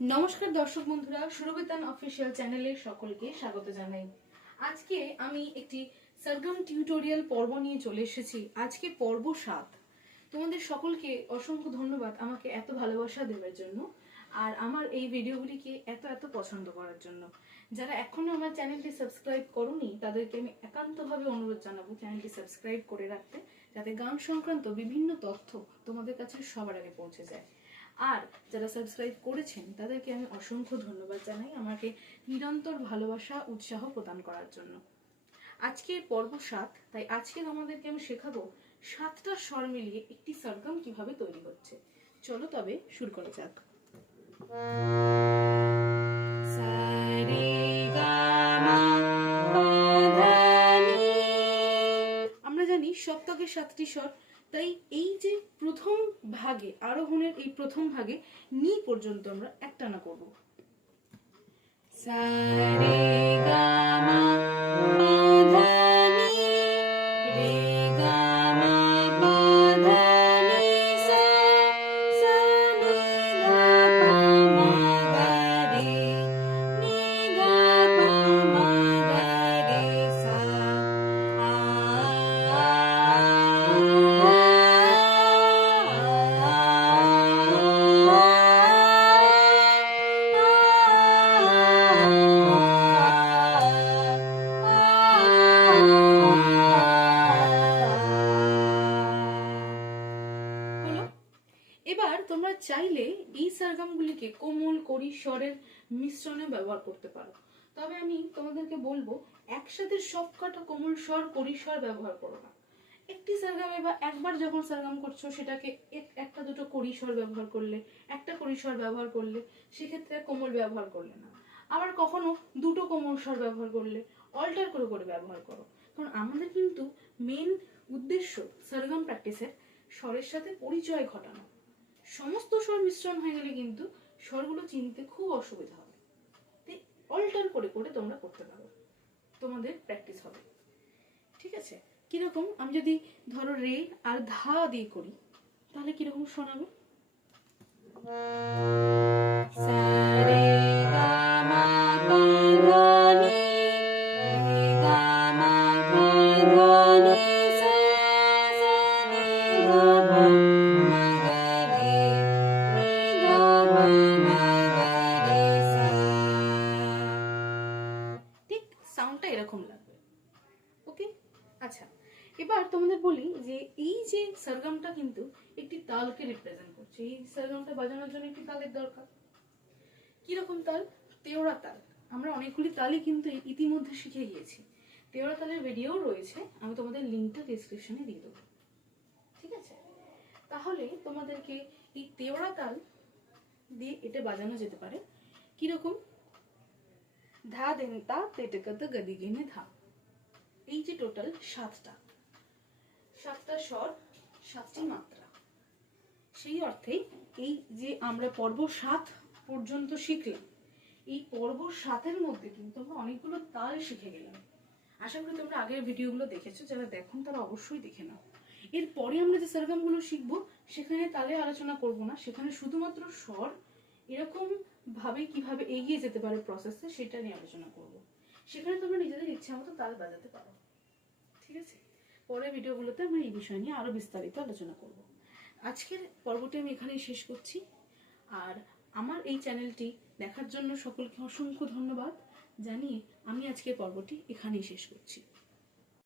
নমস্কার দর্শক বন্ধুরা, সুরবিতান অফিসিয়াল চ্যানেলে সকলকে স্বাগত জানাই। আজকে আমি একটি সরগম টিউটোরিয়াল পর্ব নিয়ে চলে এসেছি। আজকে পর্ব সাত। তোমাদের সকলকে অসংখ্য ধন্যবাদ আমাকে এত ভালোবাসা দেওয়ার জন্য আর আমার এই ভিডিওগুলিকে এত এত পছন্দ করার জন্য। যারা এখনও আমার চ্যানেলটি সাবস্ক্রাইব করনি, তাদেরকে আমি একান্তভাবে অনুরোধ জানাব চ্যানেলটি সাবস্ক্রাইব করে রাখতে, যাতে গান সংক্রান্ত বিভিন্ন তথ্য তোমাদের কাছে সবার আগে পৌঁছে যায়। আর যারা সাবস্ক্রাইব করেছেন তাদেরকে আমি অসংখ্য ধন্যবাদ জানাই আমাকে নিরন্তর ভালোবাসা উৎসাহ প্রদান করার জন্য। আজকে পর্ব সাত তাই আজকে তোমাদেরকে আমি শেখাবো সাতটা স্বর মিলিয়ে একটি সরগম কীভাবে তৈরি হচ্ছে। চলো তবে শুরু করা যাক। আমরা জানি সপ্তকের সাতটি স্বর। তাই এই যে প্রথম ভাগে, আরোহণের এই প্রথম ভাগে নি পর্যন্ত আমরা একটানা করব। হলো এবার তোমরা চাইলে এই সারগামগুলিকে কোমল করি স্বরের মিশ্রণে ব্যবহার করতে পারো। তবে আমি তোমাদেরকে বলব, একসাথে সব কটা কোমল স্বর, করি স্বর ব্যবহার করো না। একটি সারগামে বা একবার যখন সারগাম করছ, সেটাকে একটা দুটো করি স্বর ব্যবহার করলে, একটা করি স্বর ব্যবহার করলে, সেক্ষেত্রে কোমল ব্যবহার করলে না। আবার কখনো দুটো কোমল স্বর ব্যবহার করলে, অল্টার করে করে ব্যবহার করো। কারণ আমাদের কিন্তু মেন উদ্দেশ্য সারগাম প্র্যাকটিসের স্বরের সাথে পরিচয় ঘটানো। সমস্ত স্বর মিশ্রণ হয়ে গেলে কিন্তু স্বরগুলো চিনতে খুব অসুবিধা হবে। তাই অল্টার করে করে তোমরা করতে পারো। তোমাদের প্র্যাকটিস হবে। ঠিক আছে? কীরকম? আমি যদি ধরো রে আর ধা দিয়ে করি, তাহলে কীরকম শোনাবে? সাউন্ডটা এরকম লাগবে। ওকে আচ্ছা এবার তোমাদের বলি যে এই যে সরগমটা কিন্তু একটি তালকে রিপ্রেজেন্ট করছে। এই সরগমটা বাজানোর জন্য একটি তালের দরকার। কীরকম তাল? তেওড়া তাল। আমরা অনেকগুলি তালই কিন্তু ইতিমধ্যে শিখে গিয়েছি। তেওড়া তালের ভিডিও রয়েছে। আমি তোমাদের লিঙ্কটা ডিসক্রিপশনে দিয়ে দেবো। ঠিক আছে? তাহলে তোমাদেরকে এই তেওড়া তাল দিয়ে এটা বাজানো যেতে পারে। কীরকম? ধা দেন তা তেটকত গদি গেনে ধা এই যে টোটাল সাতটা। সাতটা স্বর, সাতটি মাত্রা। সেই অর্থে এই যে আমরা পর্ব সাত পর্যন্ত শিখলাম, এই পর্ব সাতের মধ্যে কিন্তু আমরা অনেকগুলো তাল শিখে গেলাম। আশা করি তোমরা আগের ভিডিওগুলো দেখেছ, যারা দেখুন তারা অবশ্যই দেখে নাও। এরপরে আমরা যে সরগমগুলো শিখব, সেখানে তালে আলোচনা করব না, সেখানে শুধুমাত্র স্বর এরকম ভাবে কীভাবে এগিয়ে যেতে পারে প্রসেসে সেটা নিয়ে আলোচনা করব। সেখানে তোমরা নিজেদের ইচ্ছা মতো তাল বাজাতে পারো। ঠিক আছে? পরের ভিডিওগুলোতে আমরা এই বিষয় নিয়ে আরও বিস্তারিত আলোচনা করব। আজকের পর্বটি আমি এখানেই শেষ করছি। আর আমার এই চ্যানেলটি দেখার জন্য সকলকে অসংখ্য ধন্যবাদ। জানিয়ে আমি আজকের পর্বটি এখানেই শেষ করছি।